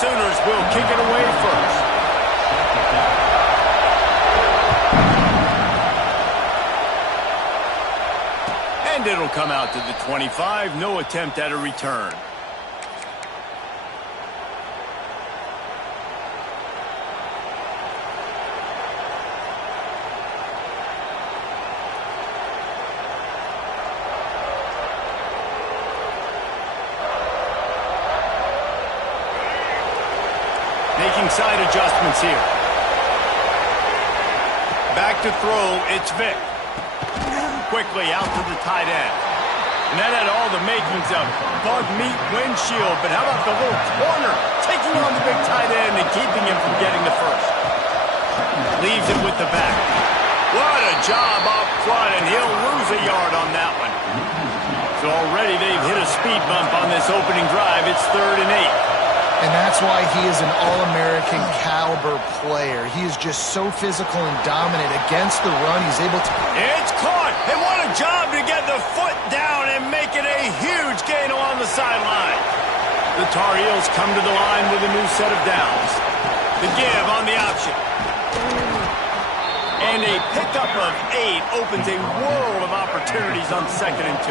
Sooners will kick it away first. And it'll come out to the 25. No attempt at a return. Making side adjustments here. Back to throw, it's Vic. Quickly out to the tight end. And that had all the makings of bug meat windshield, but how about the little corner taking on the big tight end and keeping him from getting the first. Leaves it with the back. What a job up front, and he'll lose a yard on that one. So already they've hit a speed bump on this opening drive. It's 3rd and 8. And that's why he is an All-American caliber player. He is just so physical and dominant against the run. He's able to... It's caught! And what a job to get the foot down and make it a huge gain along the sideline. The Tar Heels come to the line with a new set of downs. The give on the option. And a pickup of 8 opens a world of opportunities on 2nd and 2.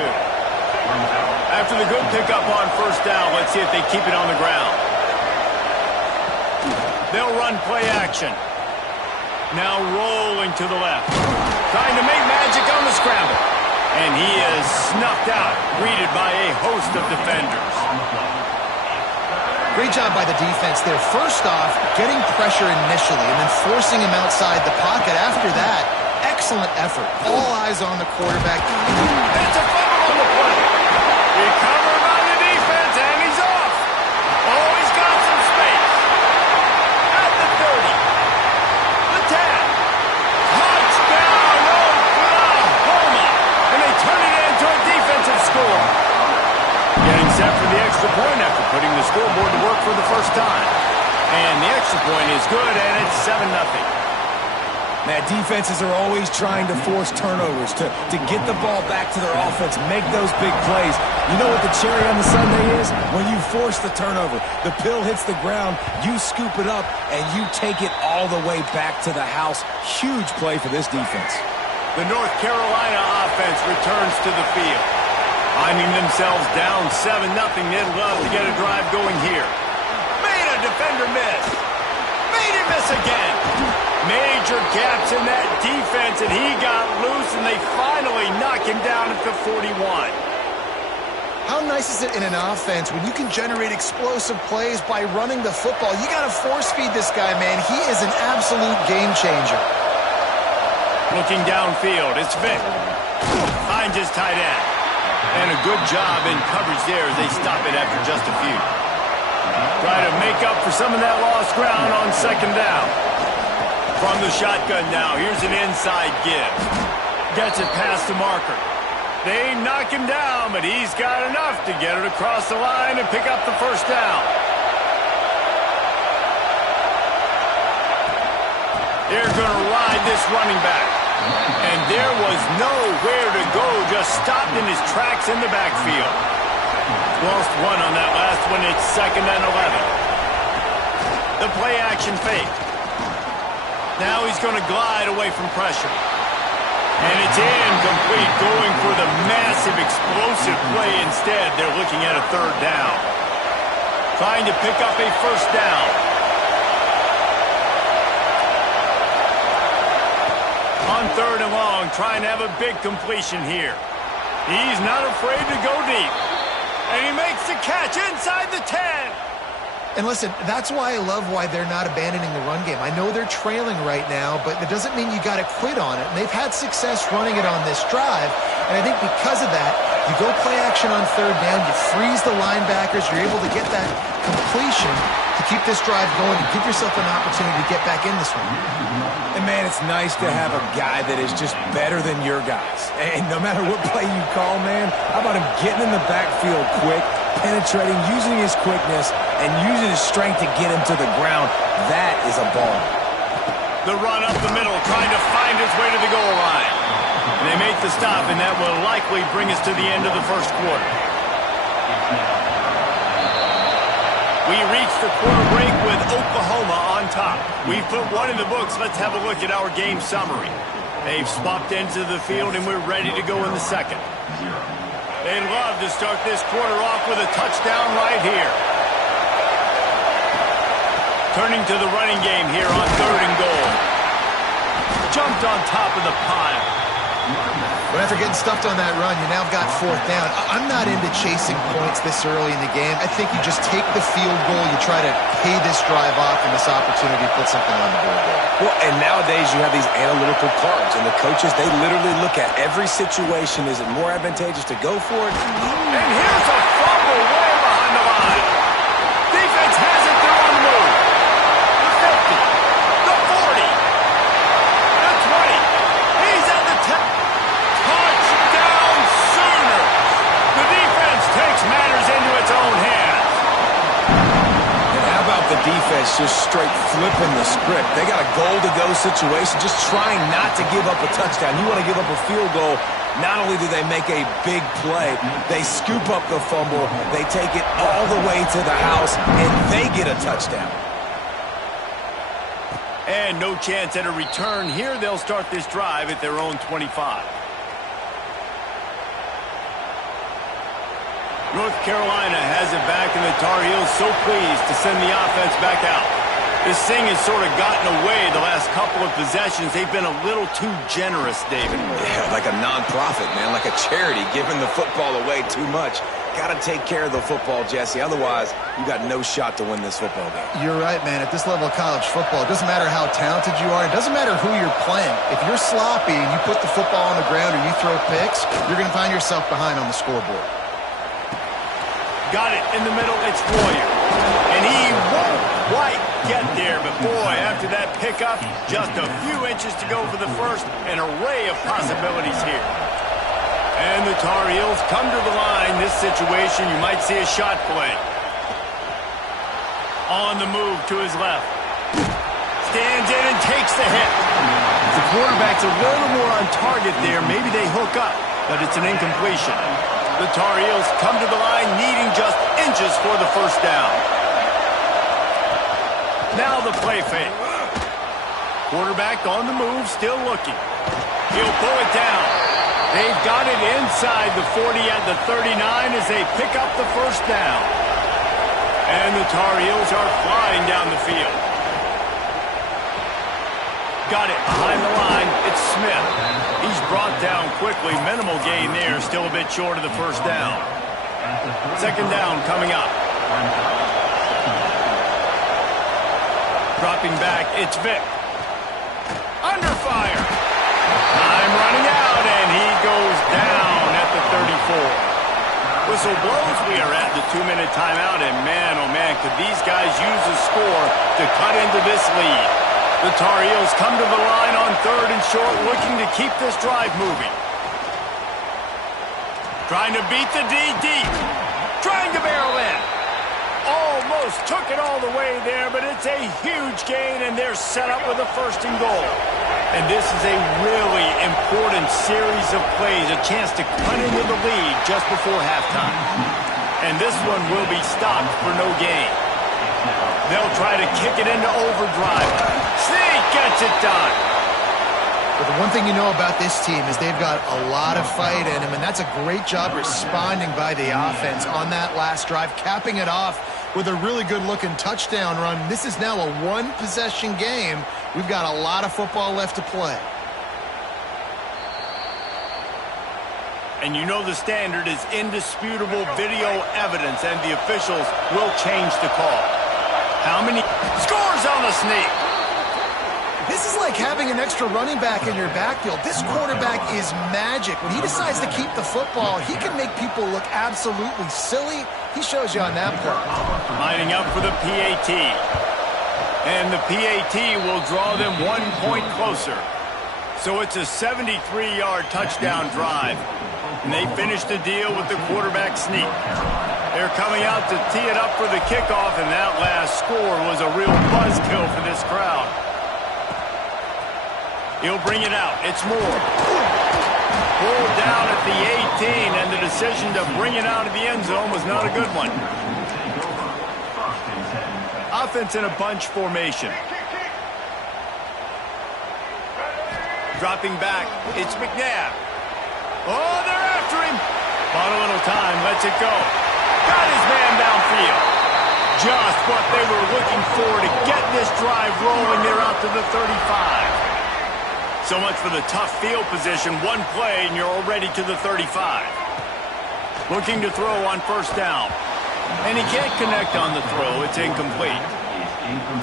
After the good pickup on 1st down, let's see if they keep it on the ground. They'll run play action. Now rolling to the left. Trying to make magic on the scramble. And he is snuffed out, greeted by a host of defenders. Great job by the defense there. First off, getting pressure initially and then forcing him outside the pocket. After that, excellent effort. All eyes on the quarterback. It's a fumble on the play. Recovered by the defense, and he's off. Oh, he's got some space. At the 30. The 10. Touchdown, Oklahoma. And they turn it into a defensive score. Getting set for the extra point after putting the scoreboard to work for the first time. And the extra point is good, and it's 7-0. Man, defenses are always trying to force turnovers to get the ball back to their offense, make those big plays. You know what the cherry on the sundae is? When you force the turnover, the pill hits the ground, you scoop it up, and you take it all the way back to the house. Huge play for this defense. The North Carolina offense returns to the field. Finding themselves down 7-0, they'd love to get a drive going here. Made a defender miss. Made him miss again. Major gaps in that defense, and he got loose, and they finally knock him down at the 41. How nice is it in an offense when you can generate explosive plays by running the football? You got to force feed this guy, man. He is an absolute game changer. Looking downfield, it's Vic. Finds his tight end. And a good job in coverage there as they stop it after just a few. Try to make up for some of that lost ground on 2nd down. From the shotgun now, here's an inside give. Gets it past the marker. They knock him down, but he's got enough to get it across the line and pick up the 1st down. They're going to ride this running back. And there was nowhere to go, just stopped in his tracks in the backfield. Lost 1 on that last one. It's 2nd and 11. The play action fake. Now he's going to glide away from pressure. And it's incomplete, going for the massive explosive play instead. They're looking at a 3rd down. Trying to pick up a 1st down. On 3rd and long, trying to have a big completion here. He's not afraid to go deep. And he makes the catch inside the 10. And listen, that's why I love why they're not abandoning the run game. I know they're trailing right now, but it doesn't mean you got to quit on it. And they've had success running it on this drive. And I think because of that, you go play action on 3rd down, you freeze the linebackers, you're able to get that completion to keep this drive going and give yourself an opportunity to get back in this one. And, man, it's nice to have a guy that is just better than your guys. And no matter what play you call, man, how about him getting in the backfield quick, penetrating, using his quickness, and using his strength to get him to the ground? That is a ball. The run up the middle, trying to find his way to the goal line. And they make the stop, and that will likely bring us to the end of the 1st quarter. We reach the quarter break with Oklahoma on top. We've put one in the books. Let's have a look at our game summary. They've swapped into the field, and we're ready to go in the second. They'd love to start this quarter off with a touchdown right here. Turning to the running game here on 3rd and goal. Jumped on top of the pile. But after getting stuffed on that run, you now got 4th down. I'm not into chasing points this early in the game. I think you just take the field goal. You try to pay this drive off and this opportunity to put something on the board there. Well, and nowadays you have these analytical cards, and the coaches, they literally look at every situation. Is it more advantageous to go for it? And here's a fumble way behind the line. Defense has it. They're on the move. The 50. The 40. The 20. He's at the 10. Touchdown Sooners. The defense takes matters into its own hands. And how about the defense just straight flipping the script? They got a goal-to-go situation, just trying not to give up a touchdown. You want to give up a field goal. Not only do they make a big play, they scoop up the fumble, they take it all the way to the house, and they get a touchdown. And no chance at a return here. They'll start this drive at their own 25. North Carolina has it back, and the Tar Heels so pleased to send the offense back out. This thing has sort of gotten away the last couple of possessions. They've been a little too generous, David. Yeah, like a non-profit, man, like a charity, giving the football away too much. Got to take care of the football, Jesse. Otherwise, you got no shot to win this football game. You're right, man. At this level of college football, it doesn't matter how talented you are. It doesn't matter who you're playing. If you're sloppy and you put the football on the ground or you throw picks, you're going to find yourself behind on the scoreboard. Got it in the middle. It's Royer. And he won't quite get there. But, boy, after that pickup, just a few inches to go for the first. An array of possibilities here. And the Tar Heels come to the line. This situation, you might see a shot play. On the move to his left. Stands in and takes the hit. The quarterback's a little more on target there. Maybe they hook up, but it's an incompletion. The Tar Heels come to the line needing just inches for the first down. Now the play fake. Quarterback on the move, still looking. He'll pull it down. They've got it inside the 40 at the 39 as they pick up the first down. And the Tar Heels are flying down the field. Got it behind the line. It's Smith. He's brought down quickly. Minimal gain there. Still a bit short of the first down. Second down coming up. Dropping back. It's Vick. Under fire. Time running out, and he goes down at the 34. Whistle blows. We are at the 2-minute timeout, and man, oh man, could these guys use a score to cut into this lead. The Tar Heels come to the line on 3rd and short, looking to keep this drive moving. Trying to beat the D deep. Trying to barrel in. Almost took it all the way there, but it's a huge gain, and they're set up with a 1st and goal. And this is a really important series of plays, a chance to cut into the lead just before halftime. And this one will be stopped for no gain. They'll try to kick it into overdrive. Sneak gets it done. But the one thing you know about this team is they've got a lot of fight in them, and that's a great job responding by the offense on that last drive, capping it off with a really good-looking touchdown run. This is now a one-possession game. We've got a lot of football left to play. And you know the standard is indisputable video evidence, and the officials will change the call. How many scores on the sneak? This is like having an extra running back in your backfield. This quarterback is magic. When he decides to keep the football, he can make people look absolutely silly. He shows you on that play. Lining up for the PAT. And the PAT will draw them 1 point closer. So it's a 73-yard touchdown drive. And they finish the deal with the quarterback sneak. They're coming out to tee it up for the kickoff, and that last score was a real buzzkill for this crowd. He'll bring it out. It's Moore. Pulled down at the 18, and the decision to bring it out of the end zone was not a good one. offense in a bunch formation. Dropping back, it's McNabb. Oh, they're after him. Bought a little time, lets it go. Got his man downfield. Just what they were looking for to get this drive rolling. They're out to the 35. So much for the tough field position. One play, and you're already to the 35. Looking to throw on first down. And he can't connect on the throw. It's incomplete.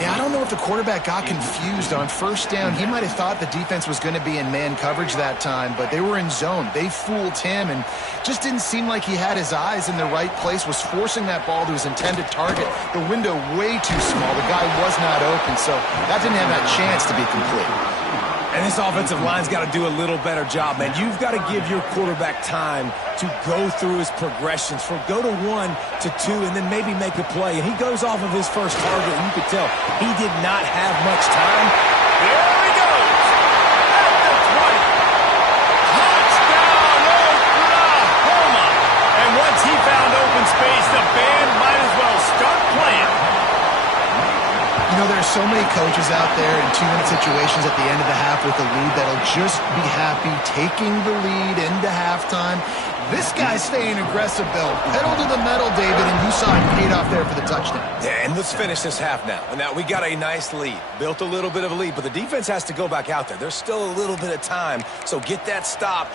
Yeah, I don't know if the quarterback got confused on first down. He might have thought the defense was going to be in man coverage that time, but they were in zone. They fooled him and just didn't seem like he had his eyes in the right place, was forcing that ball to his intended target. The window way too small. The guy was not open, so that didn't have that chance to be complete. And this offensive line's got to do a little better job, man. You've got to give your quarterback time to go through his progressions, from go to 1 to 2, and then maybe make a play. And he goes off of his first target, and you could tell he did not have much time. There he goes. At the 20. Touchdown, Oklahoma. And once he found open space, the band might as well start playing. You know, there are so many coaches out there in 2-minute situations at the end of the half with a lead that'll just be happy taking the lead into halftime. This guy's staying aggressive, though. Pedal to the metal, David, and you saw it paid off there for the touchdown. Yeah, and let's finish this half now. Now, we got a nice lead. Built a little bit of a lead, but the defense has to go back out there. There's still a little bit of time, so get that stop.